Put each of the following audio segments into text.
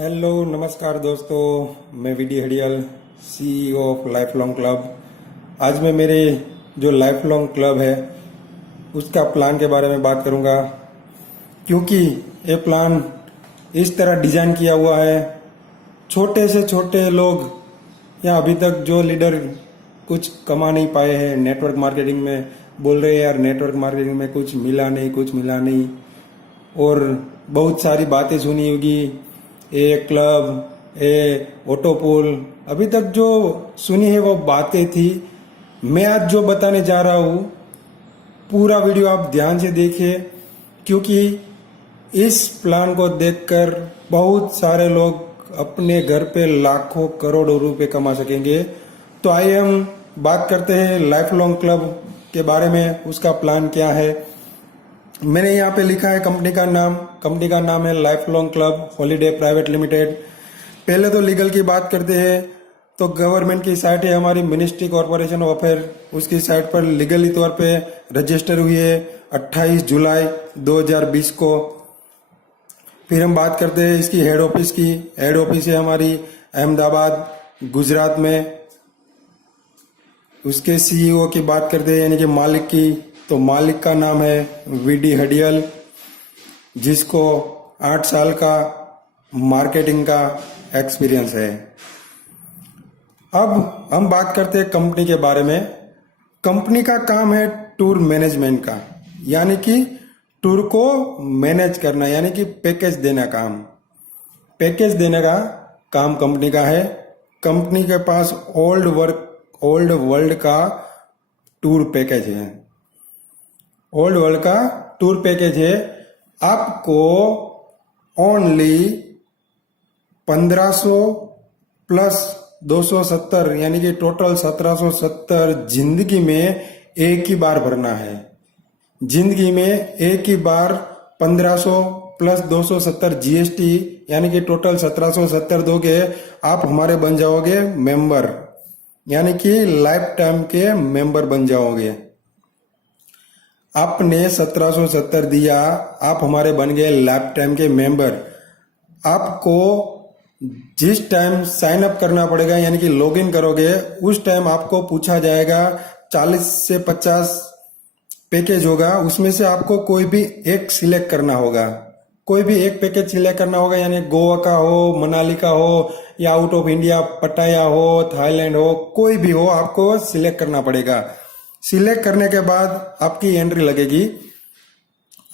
Hello नमस्कार दोस्तों, मैं V D Hadiyal, CEO of Life Long Club. आज मैं मेरे जो लाइफ लॉन्ग क्लब है उसका प्लान के बारे में बात करूंगा, क्योंकि ये प्लान इस तरह डिजाइन किया हुआ है। छोटे से छोटे लोग या अभी तक जो लीडर कुछ कमा नहीं पाए हैं नेटवर्क मार्केटिंग में, बोल रहे हैं यार नेटवर्क मार्केटिंग में कुछ मिला नहीं, और बहुत सारी बातें सुनी होगी, ए क्लब, ए ऑटोपोल, अभी तक जो सुनी है वो बातें थी। मैं आज जो बताने जा रहा हूँ पूरा वीडियो आप ध्यान से देखिए, क्योंकि इस प्लान को देखकर बहुत सारे लोग अपने घर पे लाखों करोड़ों रुपए कमा सकेंगे। तो आइए हम बात करते हैं लाइफ लॉन्ग क्लब के बारे में, उसका प्लान क्या है। मैंने यहाँ पे लिखा है कंपनी का नाम है life Long club holiday private limited. पहले तो लीगल की बात करते हैं तो गवर्नमेंट की साइट है हमारी मिनिस्ट्री कॉरपोरेशन ऑफ अफेयर, उसकी साइट पर लीगली तौर पे रजिस्टर हुई है 28 जुलाई 2020 को। फिर हम बात करते हैं इसकी हेड ऑफिस की। हेड ऑफिस है हमारी अहमदाबाद गुजरात में। उसके सीईओ की बात करते हैं यानी कि मालिक की, तो मालिक का नाम है वीडी हडियल, जिसको 8 साल का मार्केटिंग का एक्सपीरियंस है। अब हम बात करते हैं कंपनी के बारे में। कंपनी का काम है टूर मैनेजमेंट का, यानी कि टूर को मैनेज करना, यानी कि पैकेज देना पैकेज देने का काम कंपनी का है। कंपनी के पास ओल्ड वर्ल्ड का टूर पैकेज है। ओल्ड वर्ल्ड का टूर पैकेज है। आपको ओनली 1500 प्लस 270 यानी कि टोटल 1770 जिंदगी में एक ही बार भरना है। जिंदगी में एक ही बार 1500 प्लस 270 जीएसटी यानी कि टोटल 1770 दोगे, आप हमारे बन जाओगे मेंबर, यानी कि लाइफ टाइम के मेंबर बन जाओगे। आपने 1770 दिया, आप हमारे बन गए लाइफ टाइम के मेंबर। आपको जिस टाइम साइन अप करना पड़ेगा यानी कि लॉगिन करोगे, उस टाइम आपको पूछा जाएगा 40 से 50 पैकेज होगा, उसमें से आपको कोई भी एक सिलेक्ट करना होगा। कोई भी एक पैकेज सिलेक्ट करना होगा, यानी गोवा का हो, मनाली का हो, या आउट ऑफ इंडिया पटाया हो, थाईलैंड हो, कोई भी हो, आपको सिलेक्ट करना पड़ेगा। सिलेक्ट करने के बाद आपकी एंट्री लगेगी।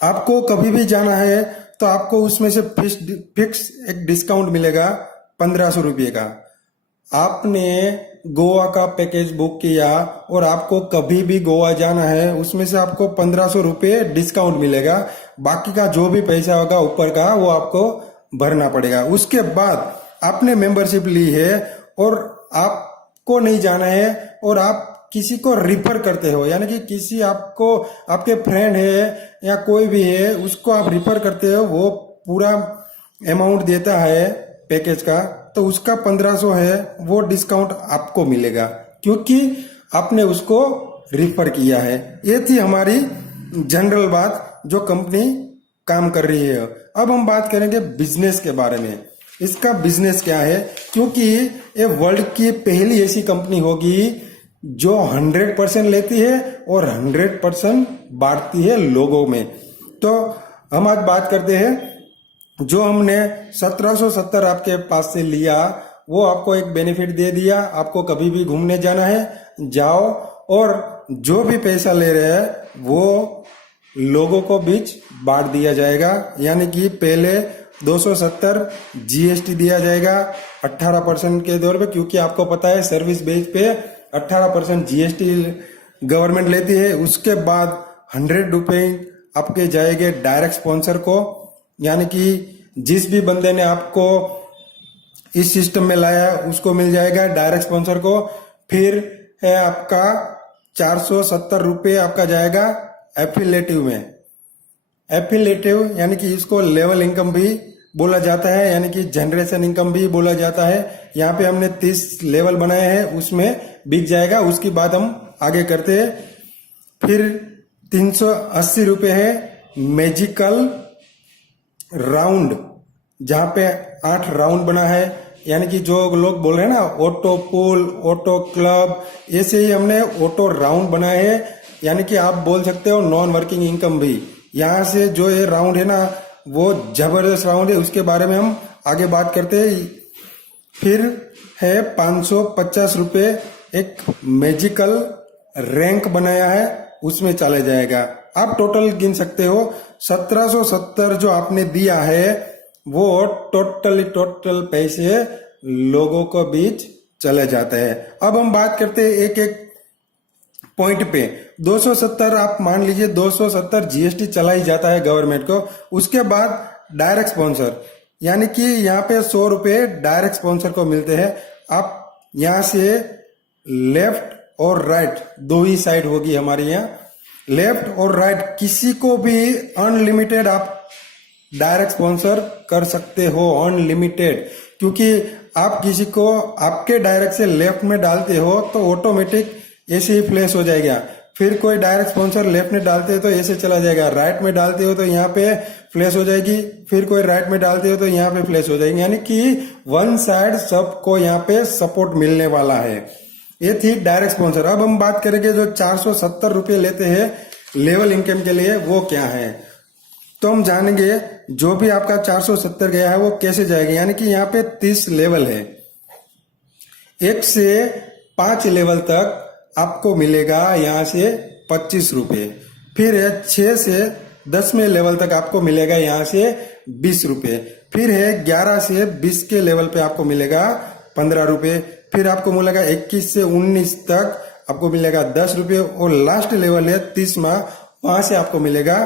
आपको कभी भी जाना है तो आपको उसमें से फिक्स एक डिस्काउंट मिलेगा 1500 रुपये का। आपने गोवा का पैकेज बुक किया और आपको कभी भी गोवा जाना है, उसमें से आपको 1500 रुपये डिस्काउंट मिलेगा। बाकी का जो भी पैसा होगा ऊपर का वो आपको भरना पड़ेगा। उसके बाद आपने मेंबरशिप ली है और आपको नहीं जाना है और आप किसी को रिफर करते हो, यानी कि किसी आपको आपके फ्रेंड है या कोई भी है उसको आप रिफर करते हो, वो पूरा अमाउंट देता है पैकेज का, तो उसका 1500 है वो डिस्काउंट आपको मिलेगा, क्योंकि आपने उसको रिफर किया है। ये थी हमारी जनरल बात जो कंपनी काम कर रही है। अब हम बात करेंगे बिजनेस के बारे में। इसका बिजनेस क्या है, क्योंकि ये वर्ल्ड की पहली ऐसी कंपनी होगी जो 100% लेती है और 100% बांटती है लोगों में। तो हम आज बात करते हैं जो हमने 1770 आपके पास से लिया, वो आपको एक बेनिफिट दे दिया। आपको कभी भी घूमने जाना है जाओ, और जो भी पैसा ले रहे हैं वो लोगों को बीच बांट दिया जाएगा। यानी कि पहले 270 जीएसटी दिया जाएगा 18% के दौर पे, क्योंकि आपको पता है सर्विस बेस पे 18% जीएसटी गवर्नमेंट लेती है। उसके बाद 100 रुपए आपके जाएंगे डायरेक्ट स्पॉन्सर को, यानी कि जिस भी बंदे ने आपको इस सिस्टम में लाया उसको मिल जाएगा डायरेक्ट स्पॉन्सर को। फिर है आपका 470 रुपये आपका जाएगा एफिलेटिव में। एफिलेटिव यानी कि इसको लेवल इनकम भी बोला जाता है, यानी कि जनरेशन इनकम भी बोला जाता है। यहाँ पे हमने 30 लेवल बनाए हैं, उसमें बिक जाएगा। उसकी बात हम आगे करते हैं। फिर 380 रुपये है मैजिकल राउंड जहाँ पे 8 राउंड बना है, यानी कि जो लोग बोल रहे हैं ना ऑटो पूल, ऑटो क्लब, ऐसे ही हमने ऑटो राउंड बनाए हैं। यानी कि आप बोल सकते हो नॉन वर्किंग इनकम भी। यहाँ से जो ये राउंड है ना वो जबरदस्त राउंड है, उसके बारे में हम आगे बात करते हैं। फिर है 550 रुपये एक मैजिकल रैंक बनाया है, उसमें चला जाएगा। आप टोटल गिन सकते हो 1770 जो आपने दिया है वो टोटल पैसे लोगों को बीच चले जाते हैं। अब हम बात करते हैं एक एक पॉइंट पे। 270 आप मान लीजिए 270 जीएसटी चला ही जाता है गवर्नमेंट को। उसके बाद डायरेक्ट स्पॉन्सर, यानी कि यहाँ पे 100 रुपये डायरेक्ट स्पॉन्सर को मिलते हैं। आप यहाँ से लेफ्ट और राइट दो ही साइड होगी हमारे यहाँ, लेफ्ट और राइट किसी को भी अनलिमिटेड आप डायरेक्ट स्पॉन्सर कर सकते हो, अनलिमिटेड। क्योंकि आप किसी को आपके डायरेक्ट से लेफ्ट में डालते हो तो ऑटोमेटिक ऐसे ही फ्लैश हो जाएगा। फिर कोई डायरेक्ट स्पॉन्सर लेफ्ट में डालते हो तो ऐसे चला जाएगा, राइट में डालते हो तो यहाँ पे फ्लैश हो जाएगी, फिर कोई राइट में डालते हो तो यहाँ पे फ्लैश हो जाएगी। यानी कि वन साइड सबको यहाँ पे सपोर्ट मिलने वाला है। ये थी डायरेक्ट स्पॉन्सर। अब हम बात करेंगे जो 470 रुपये लेते हैं लेवल इनकम के लिए, वो क्या है। तो हम जानेंगे जो भी आपका 470 गया है वो कैसे जाएगा। यानी कि यहाँ पे 30 लेवल है, 1 से 5 लेवल तक आपको मिलेगा यहाँ से 25 रुपये। फिर है 6 से 10वें लेवल तक आपको मिलेगा यहाँ से 20 रुपये। फिर है 11 से 20 के लेवल पे आपको मिलेगा 15 रुपये। फिर आपको मिलेगा 21 से 19 तक आपको मिलेगा 10 रुपये। और लास्ट लेवल है 30वां, वहां से आपको मिलेगा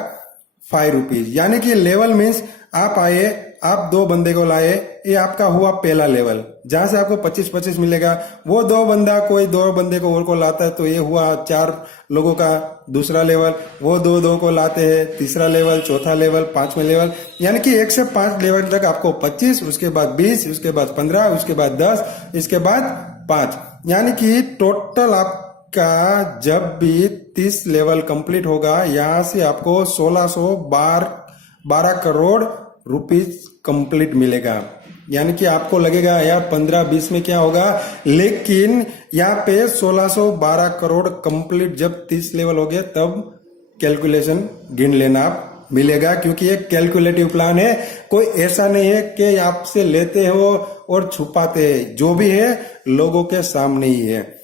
5 रुपीज। यानी कि लेवल मीन्स आप आए, आप 2 बंदे को लाए, ये आपका हुआ पहला लेवल जहां से आपको 25-25 मिलेगा। वो 2 बंदा कोई 2 बंदे को और को लाता है तो ये हुआ 4 लोगों का दूसरा लेवल। वो 2-2 को लाते हैं, तीसरा लेवल, चौथा लेवल, 5वां लेवल। यानी कि 1 से 5 लेवल तक आपको 25, उसके बाद 20, उसके बाद 15, उसके बाद 10, इसके बाद 5। यानी कि टोटल आपका जब भी 30 लेवल कंप्लीट होगा यहाँ से आपको 1612 करोड़ रुपीज कंप्लीट मिलेगा। यानी कि आपको लगेगा यार 15-20 में क्या होगा, लेकिन यहाँ पे 1612 करोड़ कंप्लीट जब 30 लेवल हो गया तब कैलकुलेशन गिन लेना आप मिलेगा। क्योंकि ये कैलकुलेटिव प्लान है, कोई ऐसा नहीं है कि आपसे लेते हो और छुपाते हैं, जो भी है लोगों के सामने ही है।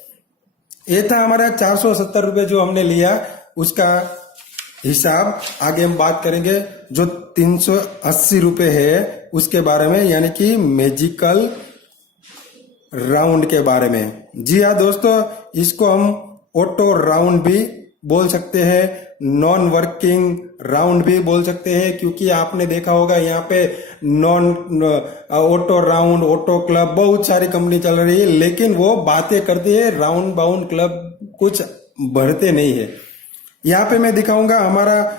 ये था हमारा 470 रुपये जो हमने लिया, उसका हिसाब आगे हम बात करेंगे। जो 380 रुपये है उसके बारे में, यानी कि मैजिकल राउंड के बारे में। जी हाँ दोस्तों, इसको हम ऑटो राउंड भी बोल सकते हैं, नॉन वर्किंग राउंड भी बोल सकते हैं। क्योंकि आपने देखा होगा यहाँ पे non auto round, auto club, बहुत सारी कंपनी चल रही है, लेकिन वो बातें करती है, राउंड बाउंड क्लब कुछ भरते नहीं है। यहाँ पे मैं दिखाऊंगा हमारा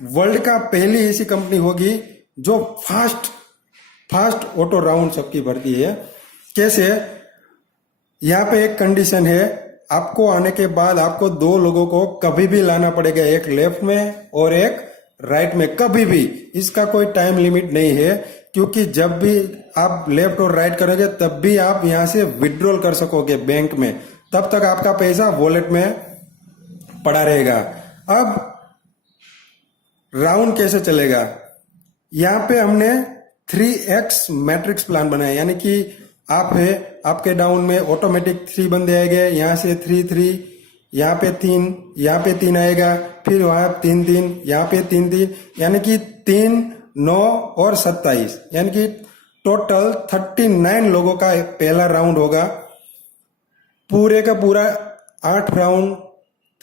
वर्ल्ड का पहली ऐसी कंपनी होगी जो फास्ट ऑटो राउंड सबकी भरती है। कैसे, यहाँ पे एक कंडीशन है, आपको आने के बाद आपको 2 लोगों को कभी भी लाना पड़ेगा, एक लेफ्ट में और एक राइट में, कभी भी। इसका कोई टाइम लिमिट नहीं है, क्योंकि जब भी आप लेफ्ट और राइट करोगे तब भी आप यहाँ से विड्रॉल कर सकोगे बैंक में, तब तक आपका पैसा वॉलेट में पड़ा रहेगा। अब राउंड कैसे चलेगा, यहाँ पे हमने 3x मैट्रिक्स प्लान बनाया। यानी कि आप है, आपके डाउन में ऑटोमेटिक 3 बंदे आएंगे, यहाँ से 3-3, यहाँ पे 3, यहाँ पे 3 आएगा, फिर वहां 3-3, यहाँ पे 3-3, यानी कि 3, 9 और 27, यानी कि टोटल 39 लोगों का पहला राउंड होगा। पूरे का पूरा 8 राउंड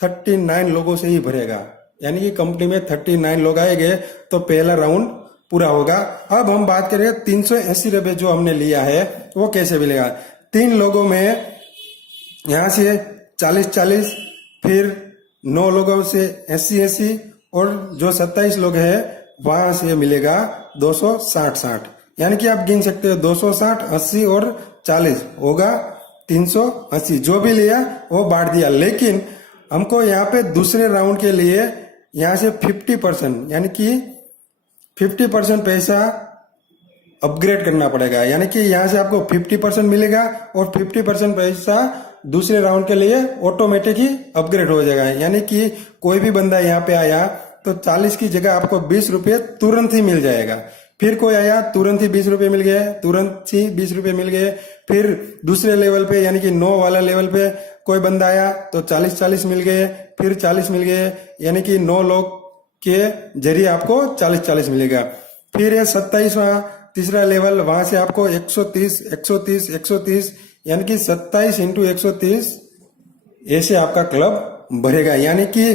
39 लोगों से ही भरेगा। यानी कि कंपनी में 39 लोग आएंगे तो पहला राउंड पूरा होगा। अब हम बात करेंगे 380 रुपये जो हमने लिया है वो कैसे मिलेगा। 3 लोगों में यहाँ से 40-40, फिर 9 लोगों से 80-80, और जो 27 लोग हैं वहां से मिलेगा 260-60। यानी कि आप गिन सकते हो 260, 80 और 40 होगा 380। जो भी लिया वो बांट दिया। लेकिन हमको यहाँ पे दूसरे राउंड के लिए यहाँ से 50%, यानी कि 50% पैसा अपग्रेड करना पड़ेगा, यानी कि यहाँ से आपको 50% मिलेगा और 50% पैसा दूसरे राउंड के लिए ऑटोमेटिक ही अपग्रेड हो जाएगा। यानी कि कोई भी बंदा यहाँ पे आया तो 40 की जगह आपको 20 रुपये तुरंत ही मिल जाएगा। फिर कोई आया, तुरंत ही 20 रुपये मिल गए, तुरंत ही 20 रुपये मिल गए। फिर दूसरे लेवल पे यानी कि 9 वाला लेवल पे कोई बंदा आया तो 40 मिल गए, फिर 40 मिल गए, यानी कि 9 लोग के जरिए आपको 40 मिलेगा। फिर ये 27वां तीसरा लेवल, वहां से आपको 130 यानी कि 27 इंटू 130 ऐसे आपका क्लब भरेगा। यानी कि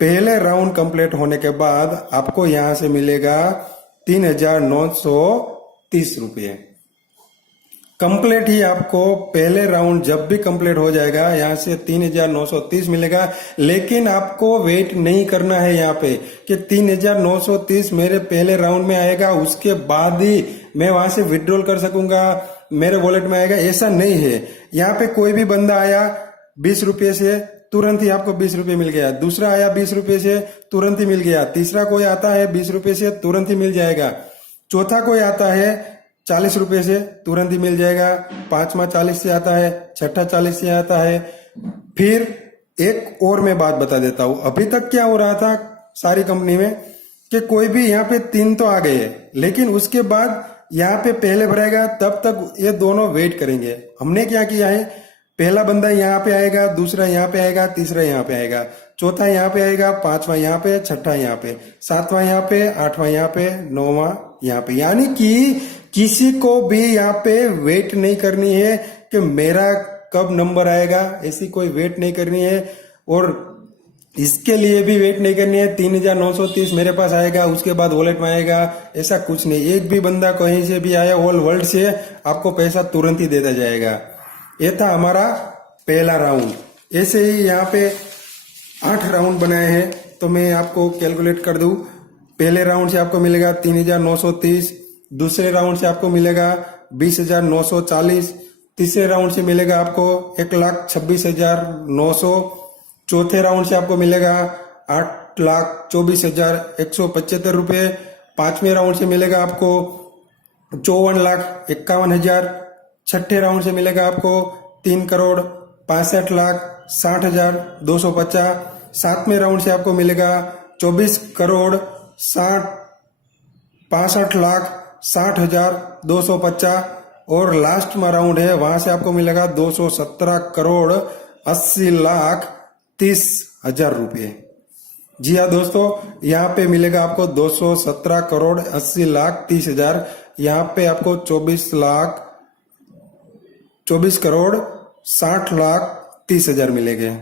पहले राउंड कंप्लीट होने के बाद आपको यहां से मिलेगा 3,930 रुपये। कंप्लीट ही आपको पहले राउंड जब भी कंप्लीट हो जाएगा यहां से 3,930 मिलेगा। लेकिन आपको वेट नहीं करना है यहाँ पे कि 3,930 मेरे पहले राउंड में आएगा उसके बाद ही मैं वहां से विड्रॉल कर सकूंगा, मेरे वॉलेट में आएगा, ऐसा नहीं है। यहाँ पे कोई भी बंदा आया 20 रुपये से तुरंत ही आपको 20 रुपये मिल गया, दूसरा आया 20 रुपये से तुरंत ही मिल गया, तीसरा कोई आता है 20 रुपये से तुरंत ही मिल जाएगा, चौथा कोई आता है 40 रुपये से तुरंत ही मिल जाएगा, पांचवा 40 से आता है, छठा 40 से आता है। फिर एक और मैं बात बता देता हूं, अभी तक क्या हो रहा था सारी कंपनी में कि कोई भी यहाँ पे 3 तो आ गए, लेकिन उसके बाद यहाँ पे पहले भरेगा तब तक ये दोनों वेट करेंगे। हमने क्या किया है, पहला बंदा यहाँ पे आएगा, दूसरा यहाँ पे आएगा, तीसरा यहाँ पे आएगा, चौथा यहाँ पे आएगा, पांचवा यहाँ पे, छठा यहाँ पे, सातवां यहाँ पे, आठवां यहाँ पे, नौवां यहाँ पे। यानी कि किसी को भी यहाँ पे वेट नहीं करनी है कि मेरा कब नंबर आएगा, ऐसी कोई वेट नहीं करनी है। और इसके लिए भी वेट नहीं करनी है 3,930 मेरे पास आएगा उसके बाद वॉलेट में आएगा, ऐसा कुछ नहीं। एक भी बंदा कहीं से भी आया ऑल वर्ल्ड से आपको पैसा तुरंत ही देता जाएगा। ये था हमारा पहला राउंड। ऐसे ही यहाँ पे 8 राउंड बनाए हैं, तो मैं आपको कैलकुलेट कर दूं। पहले राउंड से आपको मिलेगा 3,930, दूसरे राउंड से आपको मिलेगा 20,940, तीसरे राउंड से मिलेगा आपको 1,26,900, चौथे राउंड से आपको मिलेगा 8,24,175 रुपये, पांचवें राउंड से मिलेगा आपको 54,51,000, छठे राउंड से मिलेगा आपको 3,65,60,250, सातवें राउंड से आपको मिलेगा 24,65,60,250 और लास्ट में राउंड है वहां से आपको मिलेगा 217,80,30,000 रुपये। जी हाँ दोस्तों, यहाँ पे मिलेगा आपको 217,80,30,000। यहाँ पे आपको 24,60,30,000 मिलेंगे।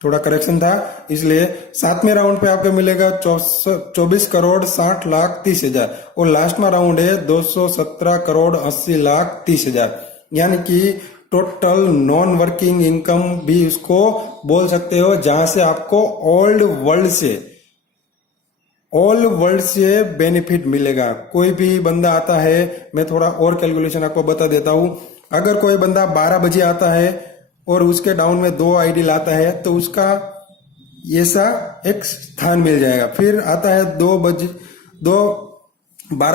थोड़ा करेक्शन था इसलिए। सातवें राउंड पे आपको मिलेगा 24,60,30,000 और लास्ट में राउंड है 217,80,30,000। यानी कि टोटल नॉन वर्किंग इनकम भी उसको बोल सकते हो, जहां से आपको ऑल वर्ल्ड से बेनिफिट मिलेगा। कोई भी बंदा आता है, मैं थोड़ा और कैलकुलेशन आपको बता देता हूं। अगर कोई बंदा 12 बजे आता है और उसके डाउन में 2 आईडी लाता है तो उसका ऐसा एक स्थान मिल जाएगा। फिर आता है 12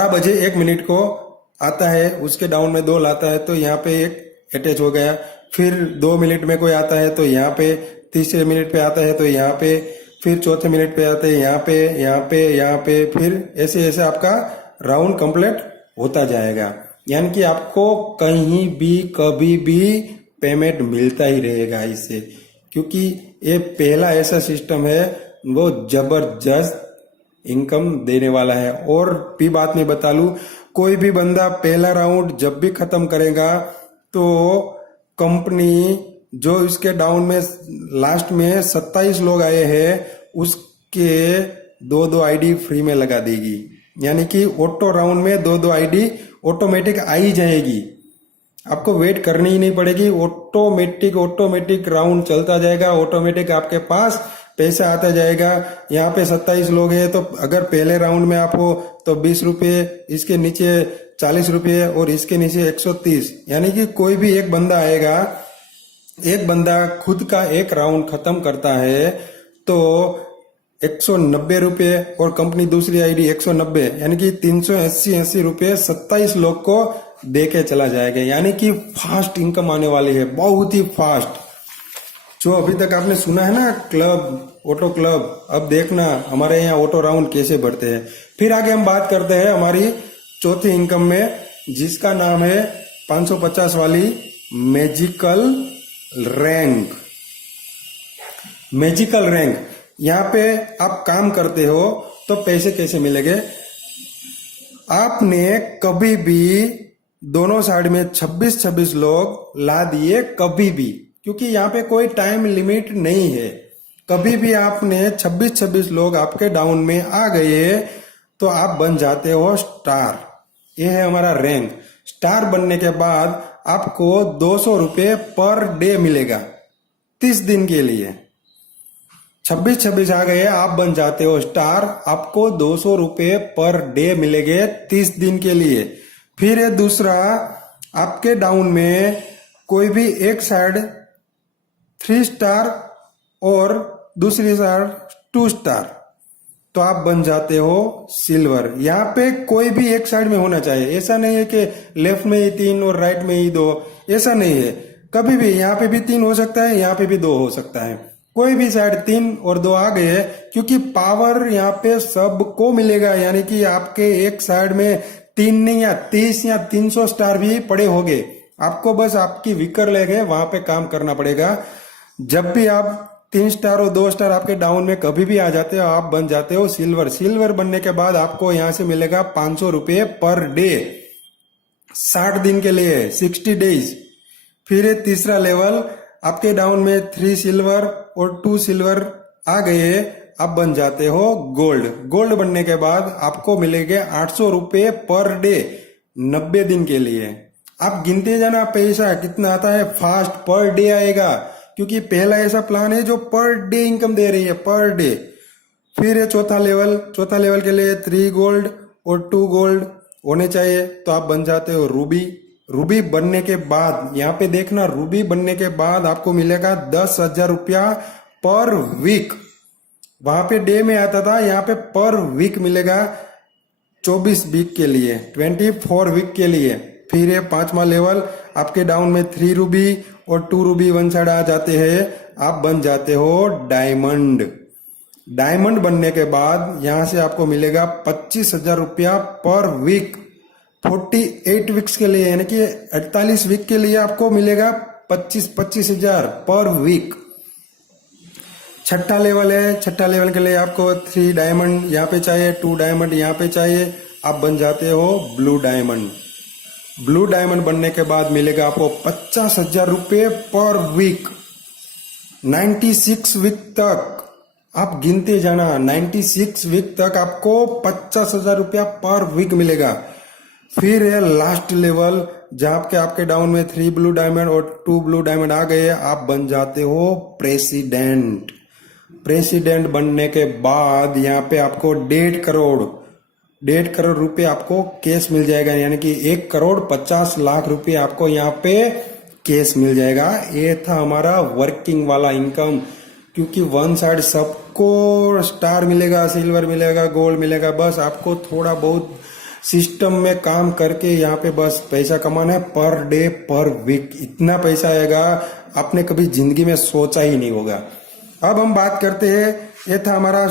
बजे 1 मिनट को आता है, उसके डाउन में 2 लाता है तो यहाँ पे एक अटैच हो गया। फिर 2 मिनट में कोई आता है तो यहाँ पे, तीसरे मिनट पे आता है तो यहाँ पे, फिर चौथे मिनट पे आते हैं यहाँ पे, फिर ऐसे ऐसे आपका राउंड कंप्लीट होता जाएगा। यानी कि आपको कहीं भी कभी भी पेमेंट मिलता ही रहेगा इससे, क्योंकि ये पहला ऐसा सिस्टम है वो जबरदस्त इनकम देने वाला है। और भी बात मैं बता लूं, कोई भी बंदा पहला राउंड जब भी खत्म करेगा तो कंपनी जो इसके डाउन में लास्ट में 27 लोग आए हैं उसके 2 आईडी फ्री में लगा देगी। यानी कि ऑटो राउंड में 2 आईडी ऑटोमेटिक आ ही जाएगी, आपको वेट करनी ही नहीं पड़ेगी। ऑटोमेटिक राउंड चलता जाएगा, ऑटोमेटिक आपके पास पैसा आता जाएगा। यहाँ पे 27 लोग हैं तो अगर पहले राउंड में आप हो तो 20 रुपये, इसके नीचे 40 रुपये और इसके नीचे 130। यानी कि कोई भी एक बंदा आएगा, एक बंदा खुद का एक राउंड खत्म करता है तो 190 रुपये और कंपनी दूसरी आईडी 190, यानी कि 380 रुपये 27 लोग को दे के चला जाएगा। यानी कि फास्ट इनकम आने वाली है, बहुत ही फास्ट। जो अभी तक आपने सुना है ना क्लब, ऑटो क्लब, अब देखना हमारे यहाँ ऑटो राउंड कैसे बढ़ते हैं। फिर आगे हम बात करते हैं हमारी चौथी इनकम में, जिसका नाम है 550 वाली मैजिकल रैंक। मैजिकल रैंक, यहाँ पे आप काम करते हो तो पैसे कैसे मिलेंगे। आपने कभी भी दोनों साइड में 26-26 लोग ला दिए, कभी भी, क्योंकि यहाँ पे कोई टाइम लिमिट नहीं है। कभी भी आपने 26-26 लोग आपके डाउन में आ गए तो आप बन जाते हो स्टार। ये है हमारा रैंक। स्टार बनने के बाद आपको 200 रुपये पर डे मिलेगा 30 दिन के लिए। 26-26 आ गए, आप बन जाते हो स्टार, आपको 200 रुपये पर डे मिलेंगे 30 दिन के लिए। फिर है दूसरा, आपके डाउन में कोई भी एक साइड 3 स्टार और दूसरी साइड 2 स्टार, तो आप बन जाते हो सिल्वर। यहाँ पे कोई भी एक साइड में होना चाहिए, ऐसा नहीं है कि लेफ्ट में ही 3 और राइट में ही 2, ऐसा नहीं है। कभी भी यहाँ पे भी 3 हो सकता है, यहाँ पे भी 2 हो सकता है। कोई भी साइड 3 और 2 आ गए, क्योंकि पावर यहाँ पे सबको मिलेगा। यानी कि आपके एक साइड में 3 नहीं या 30 या 300 स्टार भी पड़े होंगे, आपको बस आपकी विकर लेके वहां पे काम करना पड़ेगा। जब भी आप 3 स्टार और 2 स्टार आपके डाउन में कभी भी आ जाते हो, आप बन जाते हो सिल्वर। सिल्वर बनने के बाद आपको यहाँ से मिलेगा 500 रुपये पर डे 60 दिन के लिए, 60 डेज। फिर ये तीसरा लेवल, आपके डाउन में 3 सिल्वर और 2 सिल्वर आ गए, आप बन जाते हो गोल्ड। गोल्ड बनने के बाद आपको मिलेंगे 800 रुपये पर डे 90 दिन के लिए। आप गिनते जाना पैसा कितना आता है, फास्ट पर डे आएगा, क्योंकि पहला ऐसा प्लान है जो पर डे इनकम दे रही है, पर डे। फिर है चौथा लेवल। चौथा लेवल के लिए 3 गोल्ड और 2 गोल्ड होने चाहिए, तो आप बन जाते हो रूबी। रूबी बनने के बाद यहाँ पे देखना, रूबी बनने के बाद आपको मिलेगा 10,000 रुपया पर वीक। वहां पे डे में आता था, यहाँ पे पर वीक मिलेगा 24 वीक के लिए, 24 वीक के लिए। फिर ये 5वां लेवल, आपके डाउन में 3 रूबी और 2 रूबी वन साइड आ जाते हैं, आप बन जाते हो डायमंड। डायमंड बनने के बाद यहाँ से आपको मिलेगा 25,000 रुपया पर वीक 48 वीक्स के लिए, यानी कि 48 वीक के लिए आपको मिलेगा 25,000 पर वीक। छठा लेवल है, छठा लेवल के लिए आपको 3 डायमंड यहाँ पे चाहिए, 2 डायमंड यहाँ पे चाहिए, आप बन जाते हो ब्लू डायमंड। ब्लू डायमंड बनने के बाद मिलेगा आपको 50,000 रुपये पर वीक 96 वीक तक। आप गिनते जाना, 96 वीक तक आपको 50,000 रुपया पर वीक मिलेगा। फिर है लास्ट लेवल, जहां पे आपके डाउन में 3 ब्लू डायमंड और 2 ब्लू डायमंड आ गए, आप बन जाते हो प्रेसिडेंट। प्रेसिडेंट बनने के बाद यहाँ पे आपको 1.5 करोड़ रुपए आपको कैश मिल जाएगा, यानी कि 1,50,00,000 रुपए आपको यहाँ पे कैश मिल जाएगा। ये था हमारा वर्किंग वाला इनकम, क्योंकि वन साइड सबको स्टार मिलेगा, सिल्वर मिलेगा, गोल्ड मिलेगा, बस आपको थोड़ा बहुत सिस्टम में काम करके यहाँ पे बस पैसा कमाना है पर डे पर वीक। इतना पैसा आएगा आपने कभी जिंदगी में सोचा ही नहीं होगा। अब हम बात करते हैं, ये था हमारा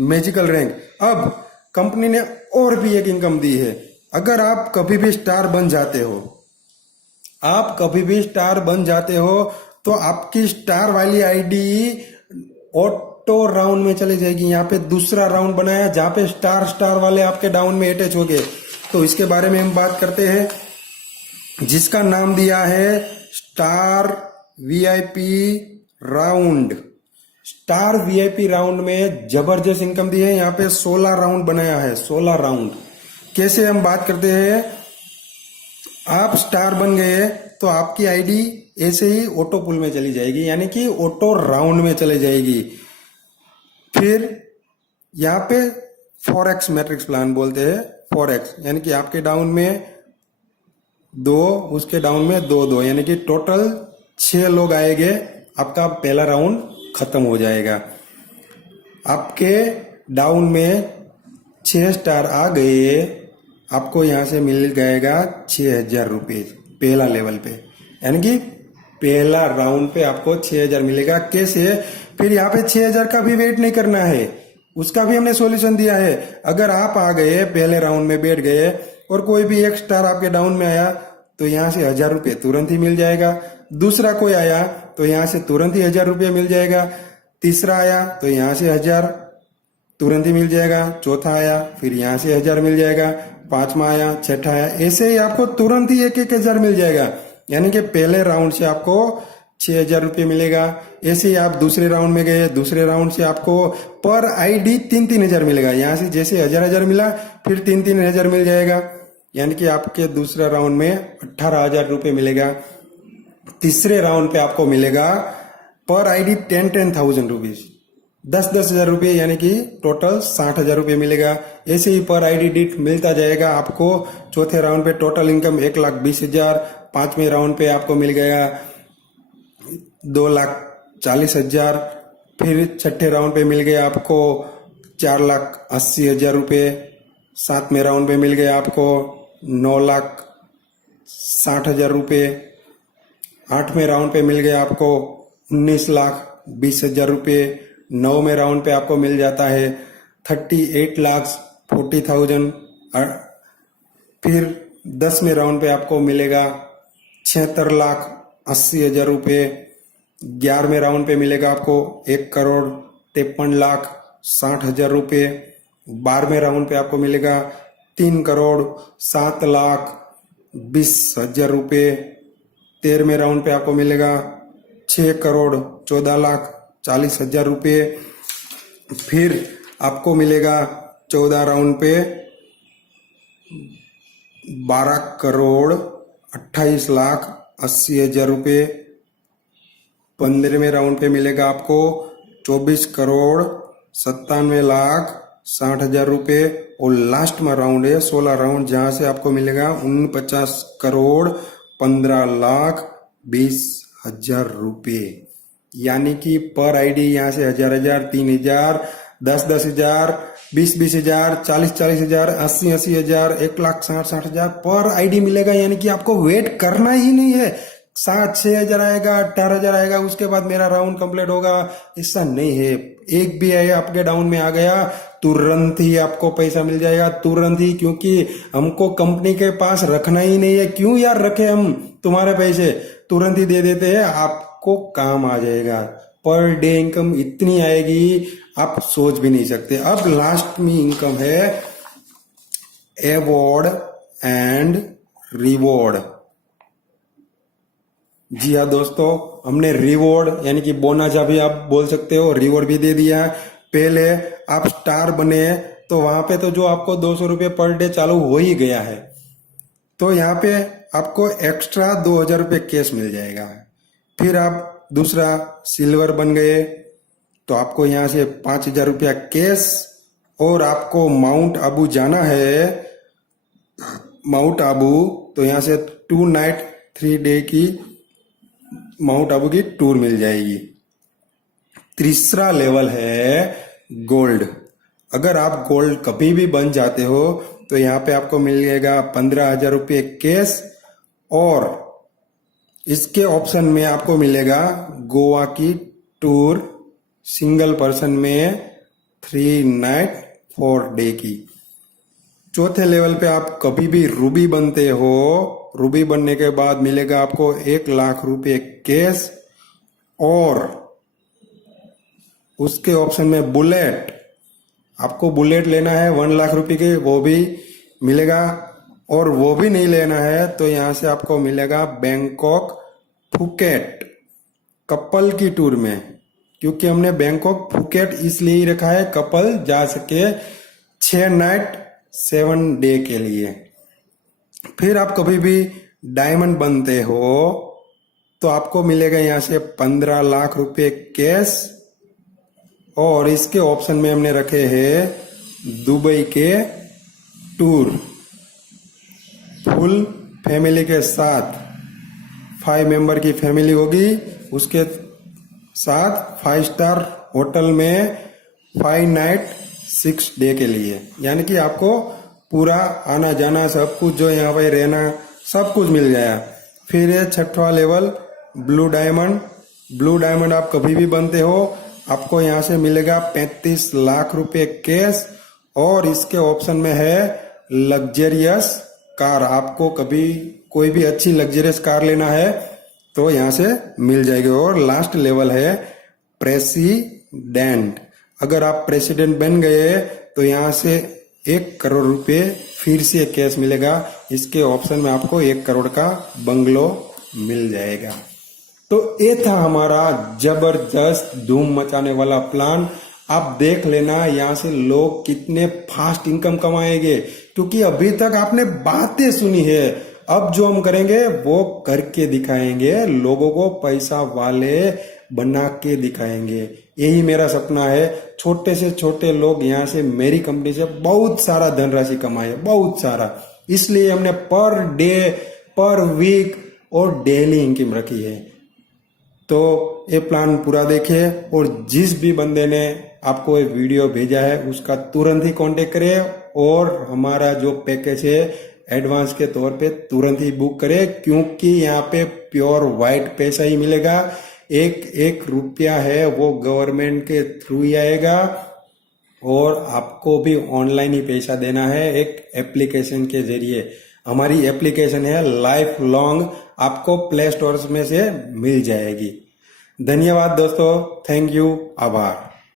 मैजिकल रैंक। अब कंपनी ने और भी एक इनकम दी है। अगर आप कभी भी स्टार बन जाते हो, आप कभी भी स्टार बन जाते हो, तो आपकी स्टार वाली आईडी ऑटो राउंड में चली जाएगी। यहाँ पे दूसरा राउंड बनाया जहां पे स्टार स्टार वाले आपके डाउन में अटैच हो गए, तो इसके बारे में हम बात करते हैं, जिसका नाम दिया है star VIP round. Star VIP round में जबरदस्त इनकम दी है। यहाँ पे 16 राउंड बनाया है, 16 राउंड। कैसे हम बात करते हैं, आप स्टार बन गए तो आपकी आईडी ऐसे ही ऑटो पुल में चली जाएगी, यानी कि ऑटो राउंड में चली जाएगी। फिर यहाँ पे 4x मैट्रिक्स प्लान बोलते हैं, 4x, यानी कि आपके डाउन में 2, उसके डाउन में 2, यानी कि टोटल 6 लोग आएंगे, आपका पहला राउंड खत्म हो जाएगा। आपके डाउन में 6 स्टार आ गए, आपको यहाँ से मिल जाएगा 6,000 रुपये पहला लेवल पे, यानी कि पहला राउंड पे आपको 6,000 मिलेगा। कैसे? फिर यहाँ पे 6,000 का भी वेट नहीं करना है, उसका भी हमने सॉल्यूशन दिया है। अगर आप आ गए पहले राउंड में बैठ गए और कोई भी एक स्टार आपके डाउन में आया तो यहाँ से 1,000 रुपये तुरंत ही मिल जाएगा। दूसरा कोई आया तो यहाँ से तुरंत ही 1,000 रुपये मिल जाएगा। तीसरा आया तो यहाँ से 1,000 तुरंत ही मिल जाएगा। चौथा आया फिर यहाँ से 1,000 मिल जाएगा। पांचवा आया, छठा आया, ऐसे ही आपको तुरंत ही 1,000 मिल जाएगा। यानी कि पहले राउंड से आपको 6,000 रुपये मिलेगा। ऐसे ही आप दूसरे राउंड में गए, दूसरे राउंड से आपको पर आईडी 3,000 मिलेगा। यहाँ से जैसे 1,000 मिला फिर 3,000 मिल जाएगा, यानी कि आपके दूसरा राउंड में 18,000 रुपये मिलेगा। तीसरे राउंड पे आपको मिलेगा पर आईडी 10,000 रुपीज, 10,000 रुपये, यानी कि टोटल 60,000 रुपये मिलेगा। ऐसे ही पर आईडी डिट मिलता जाएगा आपको। चौथे राउंड पे टोटल इनकम 1,20,000। पांचवें राउंड पे आपको मिल गया 2,40,000। फिर छठे राउंड पे मिल गया आपको 4,80,000 रुपये। सातवें राउंड पे मिल गया आपको 9,60,000 रुपये। आठवें राउंड पे मिल गया आपको 19,20,000 रुपये। नौवें राउंड पे आपको मिल जाता है 38,40,000। फिर 10वें राउंड पे आपको मिलेगा 76,80,000 रुपये। 11वें राउंड पे मिलेगा आपको 1,53,60,000 रुपये। 12वें राउंड पे आपको मिलेगा 3,07,20,000 रुपये। 13वें राउंड पे आपको मिलेगा 6,14,40,000 रुपये। फिर आपको मिलेगा 14 राउंड पे 12,28,80,000 रुपये। 15वें राउंड पे मिलेगा आपको 24,97,60,000 रुपये। और लास्ट में राउंड है 16 राउंड, जहां से आपको मिलेगा 49,49,20,000 रुपये। यानी कि पर आईडी यहाँ से 1,000, 3,000, 10,000, 20,000, 40,000, 80,000, 1,60,000 पर आईडी मिलेगा। यानी कि आपको वेट करना ही नहीं है। 7,000-6,000 आएगा, 18,000 आएगा, उसके बाद मेरा राउंड कंप्लीट होगा, ऐसा नहीं है। एक भी आया आपके डाउन में आ गया तुरंत ही आपको पैसा मिल जाएगा, तुरंत ही। क्योंकि हमको कंपनी के पास रखना ही नहीं है। क्यों यार रखे हम तुम्हारे पैसे, तुरंत ही दे देते हैं, आपको काम आ जाएगा। पर डे इनकम इतनी आएगी आप सोच भी नहीं सकते। अब लास्ट में इनकम है अवॉर्ड एंड रिवॉर्ड। जी हाँ दोस्तों, हमने रिवॉर्ड यानी कि बोनस अभी आप बोल सकते हो, रिवॉर्ड भी दे दिया। पहले आप स्टार बने तो वहां पे तो जो आपको 200 रुपये पर डे चालू हो ही गया है, तो यहाँ पे आपको एक्स्ट्रा 2,000 रुपये कैश मिल जाएगा। फिर आप दूसरा सिल्वर बन गए तो आपको यहाँ से 5,000 रुपया कैश। और आपको माउंट आबू जाना है, माउंट आबू, तो यहाँ से 2 नाइट 3 डे की माउंट आबू की टूर मिल जाएगी। तीसरा लेवल है गोल्ड। अगर आप गोल्ड कभी भी बन जाते हो तो यहाँ पे आपको मिलेगा 15,000 रुपये कैश। और इसके ऑप्शन में आपको मिलेगा गोवा की टूर सिंगल पर्सन में 3 नाइट 4 डे की। चौथे लेवल पे आप कभी भी रूबी बनते हो, रूबी बनने के बाद मिलेगा आपको 1,00,000 रुपये कैश। और उसके ऑप्शन में बुलेट, आपको बुलेट लेना है 1,00,000 रुपये के, वो भी मिलेगा। और वो भी नहीं लेना है तो यहाँ से आपको मिलेगा बैंकॉक फुकेट कपल की टूर में। क्योंकि हमने बैंकॉक फुकेट इसलिए ही रखा है, कपल जा सके 6 नाइट 7 डे के लिए। फिर आप कभी भी डायमंड बनते हो तो आपको मिलेगा यहाँ से 15,00,000 रुपये कैश। और इसके ऑप्शन में हमने रखे हैं दुबई के टूर फुल फैमिली के साथ। 5 मेंबर की फैमिली होगी, उसके साथ 5 स्टार होटल में 5 नाइट 6 डे के लिए, यानी कि आपको पूरा आना जाना सब कुछ जो यहाँ पे रहना सब कुछ मिल जाएगा। फिर ये छठवां level blue diamond. Blue diamond आप कभी भी बनते हो, आपको यहाँ से मिलेगा 35 लाख रुपए कैश, और इसके ऑप्शन में है लग्जरियस कार। आपको कभी कोई भी अच्छी लग्जरियस कार लेना है तो यहाँ से मिल जाएगी। और लास्ट लेवल है प्रेसिडेंट। अगर आप प्रेसिडेंट बन गए तो यहाँ से 1 करोड़ रुपए फिर से कैश मिलेगा। इसके ऑप्शन में आपको 1 करोड़ का बंगलो मिल जाएगा। तो ये था हमारा जबरदस्त धूम मचाने वाला प्लान। आप देख लेना यहाँ से लोग कितने फास्ट इनकम कमाएंगे, क्योंकि अभी तक आपने बातें सुनी है। अब जो हम करेंगे वो करके दिखाएंगे, लोगों को पैसा वाले बना के दिखाएंगे। यही मेरा सपना है। छोटे से छोटे लोग यहाँ से मेरी कंपनी से बहुत सारा धनराशि कमाए, बहुत सारा। इसलिए हमने पर डे, पर वीक और डेली इनकम रखी है। तो ये प्लान पूरा देखिए, और जिस भी बंदे ने आपको ये वीडियो भेजा है उसका तुरंत ही कांटेक्ट करें, और हमारा जो पैकेज है एडवांस के तौर पे तुरंत ही बुक करें, क्योंकि यहाँ पे प्योर व्हाइट पैसा ही मिलेगा। 1 रुपया है वो गवर्नमेंट के थ्रू ही आएगा, और आपको भी ऑनलाइन ही पैसा देना है एक एप्लीकेशन के जरिए। हमारी एप्लीकेशन है लाइफ लॉन्ग, आपको प्ले स्टोर में से मिल जाएगी। धन्यवाद दोस्तों, थैंक यू, आभार।